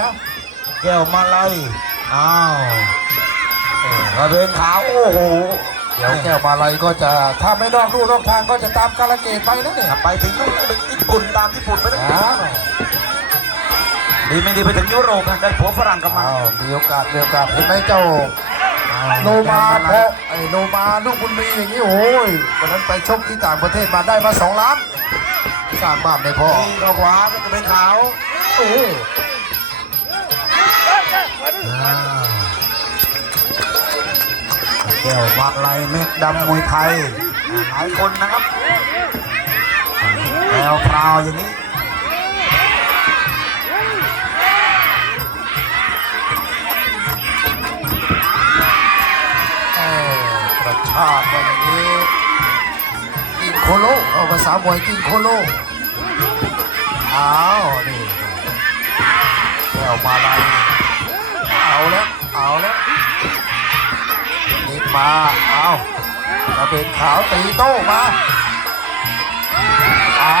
นะ แก้วมาลัยอ้าวกระเบนขาวโอ้โหเดี๋ยวแก้วมาลัยก็จะถ้าไม่นอกลู่นอกทางก็จะตามกาลเกตไปนะเนี่ยไปถึงนู่นเป็นญี่ปุ่นตามญี่ปุ่นไปแล้วอ้าวดีไม่ดีไปถึงยุโรปนะได้ผัวฝรั่งกลับมาอ้าวมีโอกาสมีโอกาสเห็นไหมเจ้าโนมาเพราะไอ้โนมาลูกบุญมีอย่างนี้โอ้ยวันนั้นไปชกที่ต่างประเทศมาได้มาสองล้านสร้างบ้านไม่พอตีเข้าขวาก็จะเป็นขาวโอ้ยอ่า แก้วมาลัยเม็ดดำมวยไทยหลายคนนะครับแก้วพราวอย่างนี้เอ้ยกระชากมาอย่างนี้กินโคโลเอาภาษามวยกินโคโลอ้าวนี่แก้วมาลัย เอาแล้ว เอาแล้วนี่มา เอากระเบนขาวตีโต้มา เอา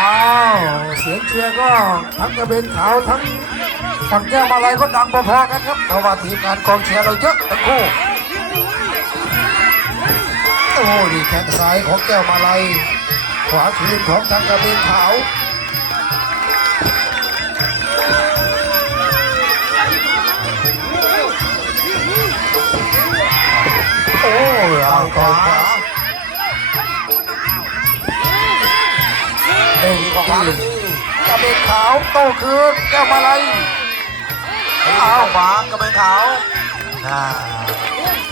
เสียงเชียร์ก็ทั้งกระเบนขาวทั้งฝั่งแก้วมาลัยก็ดังพอๆกันครับเพราะว่าทีมงานกองเชียร์เราเยอะทั้งคู่โอ้ดีแข้งซ้ายของแก้วมาลัยขวาคืนของทางกระเบนขาว อ้ยเอาขวาเด้งขวากระเบนขาวโต้คืนแก้วมาลัยเอาขวาก็เป็นขาว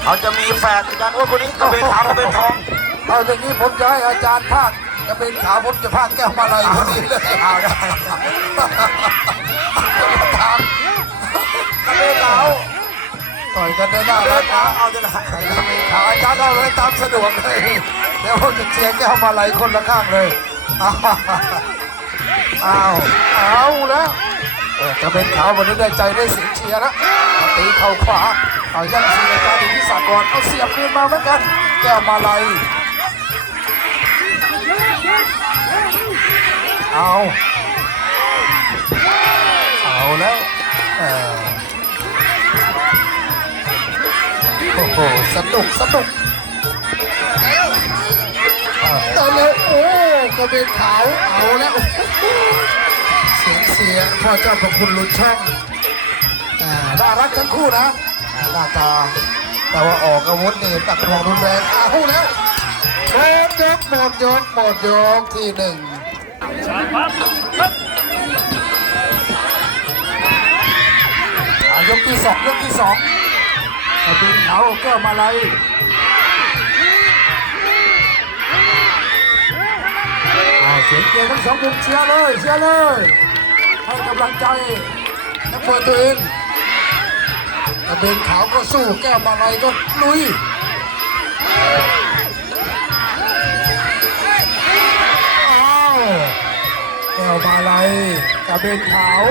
เขาจะมีแฝดกันว่าคนนี้ก็เป็นขาวก็เป็นทองเอาอย่างนี้ผมจะให้อาจารย์ภาคกระเบนขาวผมจะภาคแก้วมาลัยพอดีเลยเอาได้ทางก็เป็นขาว ต่อยกันได้หน้าเดินนะเอาจะได้ขาอาจารย์เอาเลยตามสะดวกเลยเดี๋ยวผมจะเชียร์แก้วมาลัยคนละข้างเลยอ้าวอ้าวเอาแล้วจะเป็นขาววันนี้ได้ใจได้เสียงเชียร์แล้วตีเข่าขวาเอายังเชียร์อาจารย์อิทธิศักดิ์ก่อนเอาเสียบคืนมาเหมือนกัน แก้วมาลัยเอา เอาแล้ว โอ้โหสนุกสนุกตอนแล้วโอ้กระเบนขาวเอาแล้ว เสียงเสียงพ่อเจ้าประคุณลุนช่องอ่าน่ารักทั้งคู่นะอ่าหน้าตาแต่ว่าออกอาวุธนี่ตักทวงรุนแรงเอาแล้วหมดยกหมดยกหมดยกที่หนึ่งอ่ายกที่สองยกที่สอง กระบินเขาก้วมาลัยอ่าเสียงเชียร์ทั้งสองมุมเชียร์เลยเชียร์เลยให้กำลังใจนักมวยตัวเองกระเบนขาวก็สู้แก้วมาลัยก็ลุยแก้วมาลัยกระเบนขาว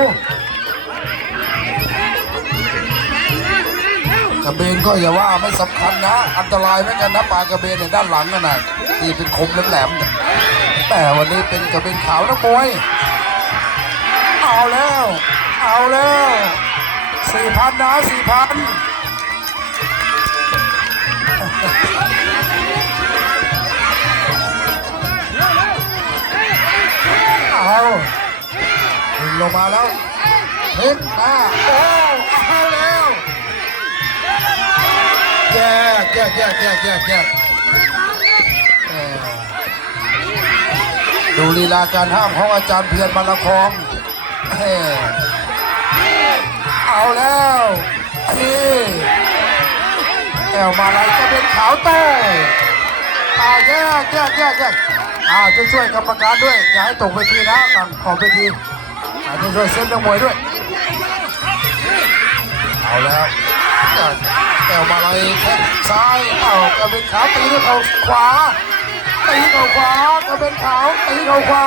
กระเบนก็อย่าว่าไม่สำคัญนะ อันตรายเหมือนกันนะปลากระเบนในยด้านหลังนั่นน่ะที่เป็นคมแหลมๆแต่วันนี้เป็นกระเบนขาวนักมวยเอาแล้ว เอาแล้วสี่พันนะสี่พันเอาลงมาแล้วเพ่งมาโอ้เอา แยกแยกแยกแยกแยกแยกเอ่อดูลีลาการห้ามของอาจารย์เพียรมาละคองเอ่อเอาแล้วนี่แก้วมาลัยก็เป็นขาวโต้อาแยกแยกแยกแยกอ่าช่วยช่วยกรรมการด้วย อย่าให้ตกเวทีนะต่างขอบเวทีอาช่วยช่วยเส้นนักมวยด้วย เอาแล้ว แก้วมาลัยแข้งซ้ายเอากระเป็นขาวตีด้วยเขาขวาตีเขาขวากระเป็นขาวตีเขาขวา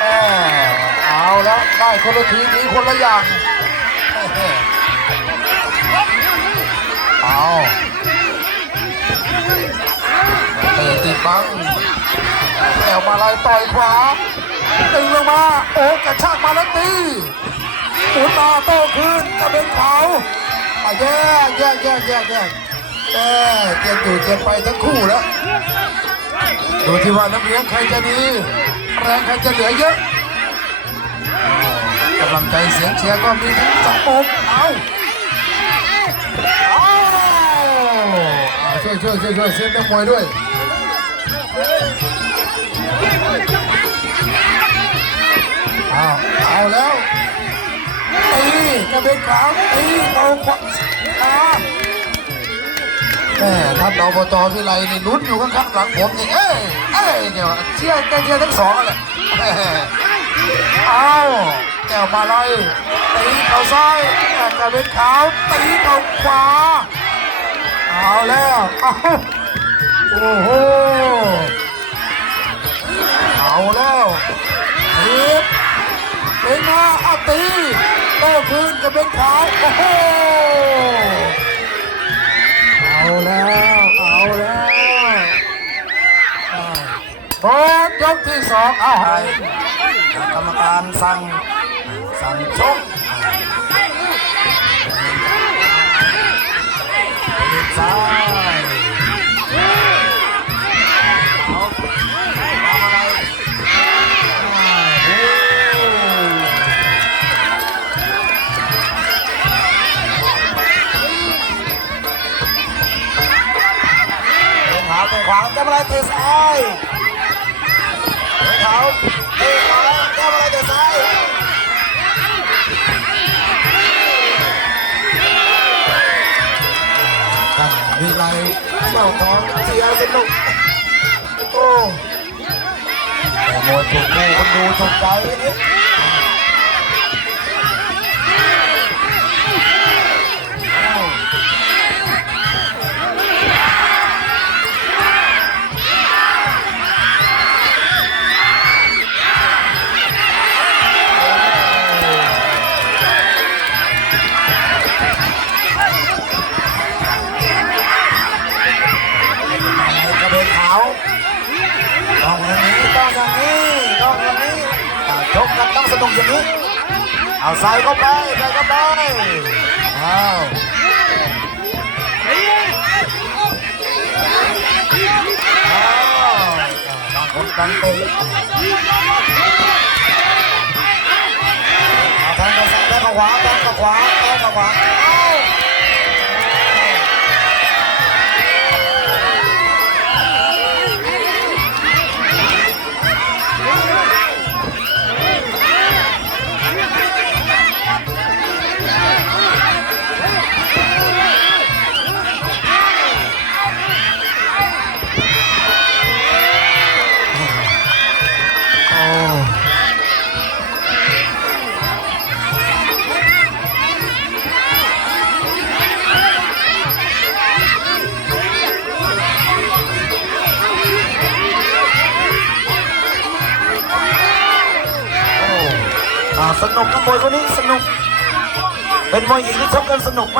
แหมเอาแล้วได้คนละทีนี้คนละอย่างเอาเตะติดบังแก้วมาลัยต่อยขวาตีลงมาโอ้กระชากมาแล้วตีหมุนมาโต้คืนกระเบนขาอะ แยกแยกแยกแยกแยกแยกเจ็บอยู่เจ็บไปทั้งคู่แล้วดูที่ว่าน้ำเลี้ยงใครจะดีแรงใครจะเหลือเยอะกำลังใจเสียงเชียร์ก็มีทั้งสองมุมเอาเอาเอาช่วยช่วยช่วยช่วยเสียงนักมวยด้วยเอาเอาแล้ว ตีกระเบนขาวตีเอาขวาขาแม่ท่านอบจพิไลนี่ลุ้นอยู่ข้างๆหลังผมนี่เอ้ยเอ้ยเดี๋ยเชียร์กันเชียร์ทั้งสองแหละแม่เอาแก้วมาลอยตีเข่าซ้ายแต่กระเบนขาวตีเข่าขวาเอาแล้วเอาโอ้โห คืนจะเป็นขาวโอ้โหเอาแล้วเอาแล้วอ่าบอลยกที่สองเอาให้กรรมการสั่งสั่งชกซ้าย ขวางจะอะไรเตะซ้ายเป็นขาวเตะขวาจะอะไรเตะซ้ายกันวิไลเจ้าของเชียสนุกโอ้แต่มวยถูกคู่คนดูถูกใจ ต้องอย่างนี้เอาใส่เข้าไปใส่เข้าไปอ้าวอ้าวต่างคนต่างเตะเอาแทงกับแทงกับขวาแทงกับขวาแทงกับขวา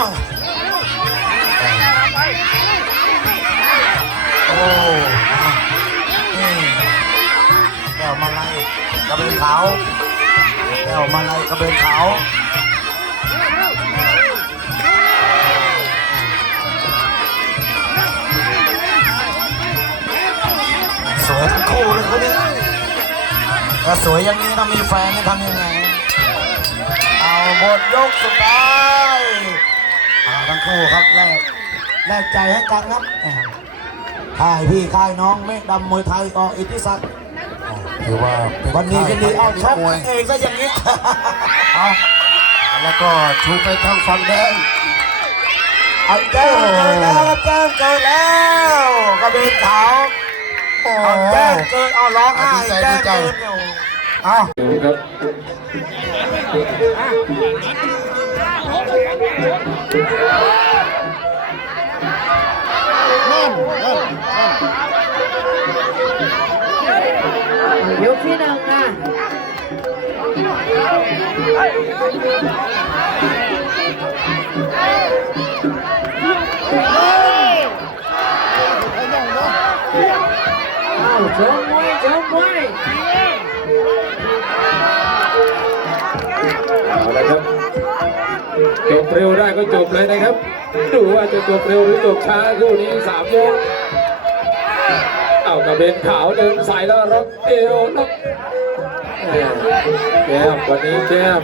กันสนุกมากโอ้นี่แก้วมาลัยกระเบนขาวแก้วมาลัยกระเบนขาวสวยทั้งคู่เลยคนนี้ถ้าสวยอย่างนี้ถ้ามีแฟนจะทำยังไง เอาหมดยกสุดท้ายอา ทั้งคู่ครับแลกแลกใจให้กันครับอ่าค่ายพี่ค่ายน้องเมฆดำมวยไทยออิทธิศักดิ์ถือว่าเป็นวันนี้ก็ดีเอาชกมวยเองซะอย่างนี้เอาแล้วก็ชูไปทางฝั่งแดงเอาแจ้งเกิดแล้วครับแจ้งเกิดแล้วกระเบนขาวโอ้เอาแจ้งเกิดเอาร้องไห้ดีใจแจ้ดีงใจเกิดเนี่ยเอายกที่ หนึ่งนะอ้าวเชิงมวย จบเร็วได้ก็จบเลยนะครับ ดูว่าจะจบเร็วหรือจบช้าคู่นี้สามยกเอากระเบนขาวเดินสายแล้วรับเอวรับแหม่แก้มวันนี้แก้ม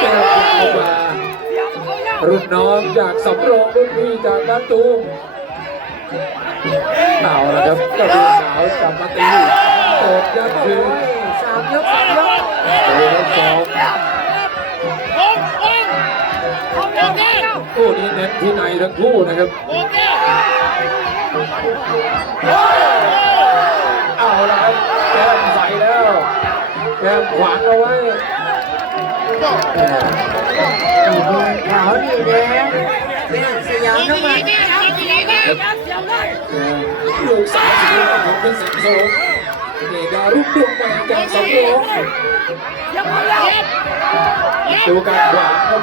แก้มยาวกว่ารุ่นน้องจากสำโรงรุ่นพี่จากบ้านตูมเอาละครับกระเบนขาวจับมาตีโดดยัดคืนสามยกสามยกโอ้ยสอง คู่นี้เน้นที่ในทั้งคู่นะครับเอาละครับแก้มใสแล้วแก้มขวางเอาไว้แหม่ขาวนี่แดงเป็นสยามน้ำมันลูกสาวสุดยอดของเป็นสิงโสม นี่ดาวรุ่งดวงมาจากสำโรงดูการขวางครับ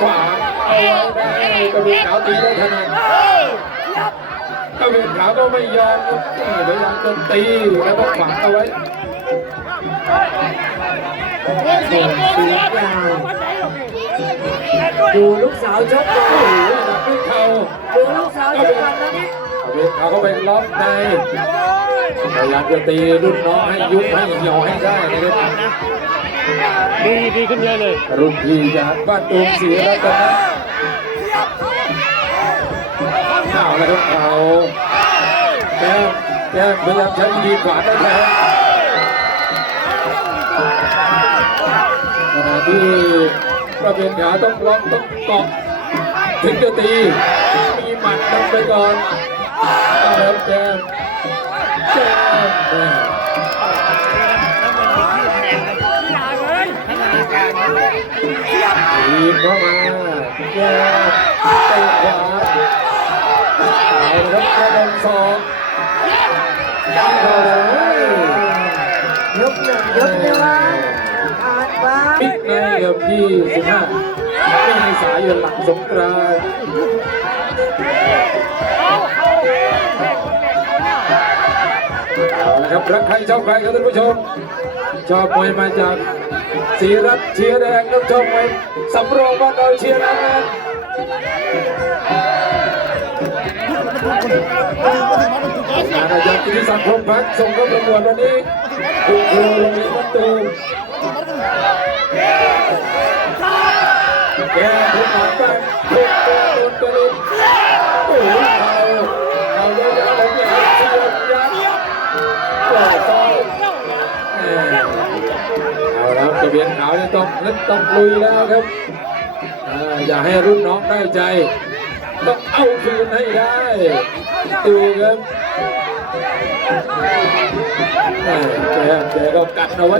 ขวางเอาไว้ได้กระเบียนขาวตีได้ถนัดกระเบียนขาวก็ไม่ยอมครับนี่พยายามจะตีแล้วก็ขวางเอาไว้สียาวดูลูกสาวชกเลโอ้ยโหดับด้วยเข่าดูลูกสาวชกกันแล้วนี่กระเบียนขาวก็ไปล็อกใน พยายามจะตีรุ่นน้องให้ยุบให้เหี่ยอให้ได้นะครับดีดีขึ้นเยอะเลย รุ่นพี่จากบ้านตูมศรีรัตนะเอาแล้วครับเอาแก้มแก้มพยายามใช้วิธีขวาได้แทนขณะที่กระเบนขาต้องล็อกต้องเกาะถึงจะตีมีหมัดนำไปก่อนเอาแล้วแก้มแก้ม แม่ทีมเข้ามาแก้มเตะขวาเอาละครับกระโดดสองโอ้ยยกหนึ่งยกเดียวว่าผ่านฟ้าปิดในกับ25ไม่ให้สายนหลังสงกรานต์ เอาละครับรักใครชอบใครครับท่านผู้ชม ชอบมวยมาจากสีรัตเชียร์แดงครับชอบมวยสำโรงบ้านเราเชียร์น้ำเงินอาจารย์กิติศักดิ์พรหมพักส่งเข้าประกวดวันนี้คุณครูโรงเรียนวัดตูแก้ทุกหางไปทุกตัวโดนกระลุนโอ้ยเอาเอาเยอะๆเลยเนี่ยเสียบยัดปล่อยต่อแหม่เอาแล้วกระเบียนขาว นี่ต้องเล่นต้องลุยแล้วครับอ่าอย่าให้รุ่นน้องได้ใจต้องเอาคืนให้ได้ดูครับแหม่แกแกก็กัดเอาไว้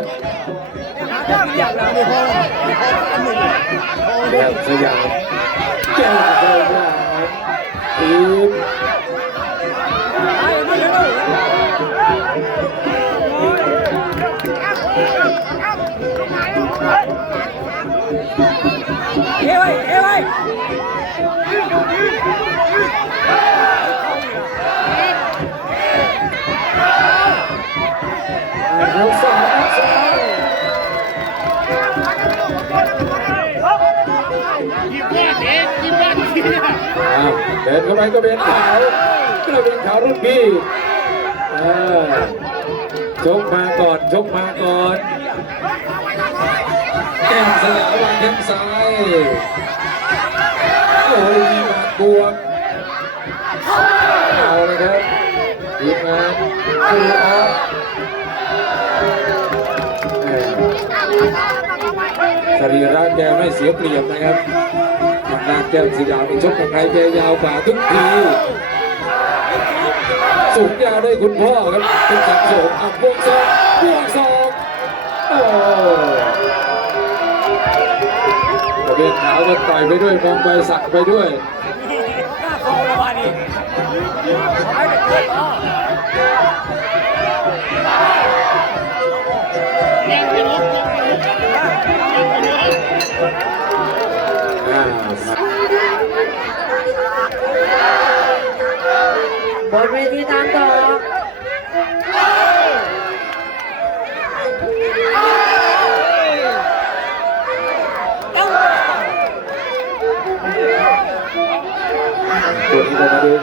แบบสยามแก้วสยามทีมยกสองยก เดินเข้าไปก็เป็นขาวก็เป็นขาวรุ่นพี่ชกมาก่อนชกมาก่อนแก้มสยามวางแข้งซ้าย โอ้ยมีมัดบวกเอาเลยครับทีมงานคือออฟแหม่สรีระแกไม่เสียเปรียบนะครับทางด้านแก้วสีดาวเป็นชกกับใครแกยาวกว่าทุกทีสูงยาวได้คุณพ่อครับเป็นสังโสมอับบวกสอ เบนขาวก็ต่อยไปด้วยมองไปสักไปด้วย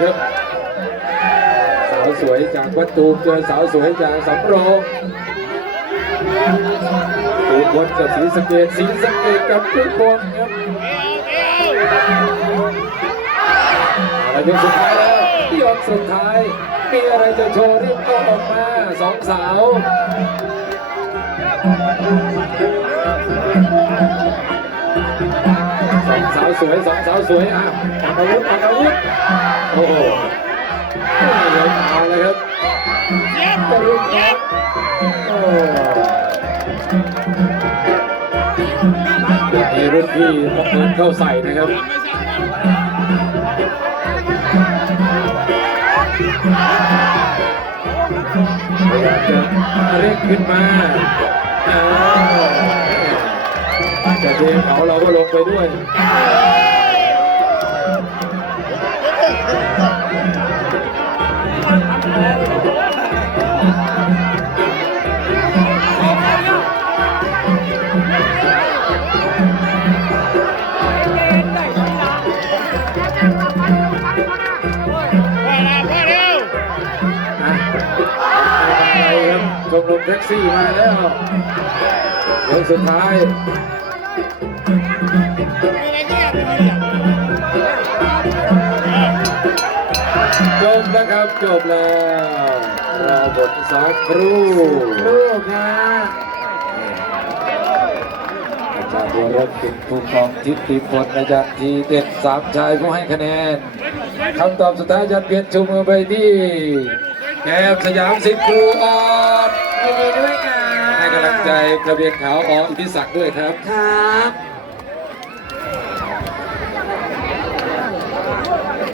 ครับ สาวสวยจากวัดตูมเจอสาวสวยจากสำโรงตูมบนกับสีสเกตสีสเกตกับทุกคนครับอะไรยกสุดท้ายแล้วยกสุดท้าย มีอะไรจะโชว์รีบก็ออกมาสองสาว สองสาวสวยสองสาวสวยอะอักอาวุธอักอาวุธโอ้โหเดี๋ยวเอาเลยครับกระรุ่งครับโอ้มีรุ่นพี่ต้องเดินเข้าใส่นะครับพยายามจะเร่งขึ้นมาอ้าว จะเทเขาเราก็ลงไปด้วยอะไปครับชมรมแท็กซี่มาแล้วยวสุดท้าย จบแล้วรอบทสักครู่ลูกนะอาจารย์บัวรถเป็นผู้กองทิติพลอาจารย์ทีเด็ดสามชายผู้ให้คะแนนคำตอบสุดท้ายอาจารย์เปลี่ยนชูมือไปที่แก้มสยามสิทธิ์ครูออดยินดีด้วยค่ะให้กำลังใจกระเบียนขาวออิทธิศักดิ์ด้วยครับ ครับ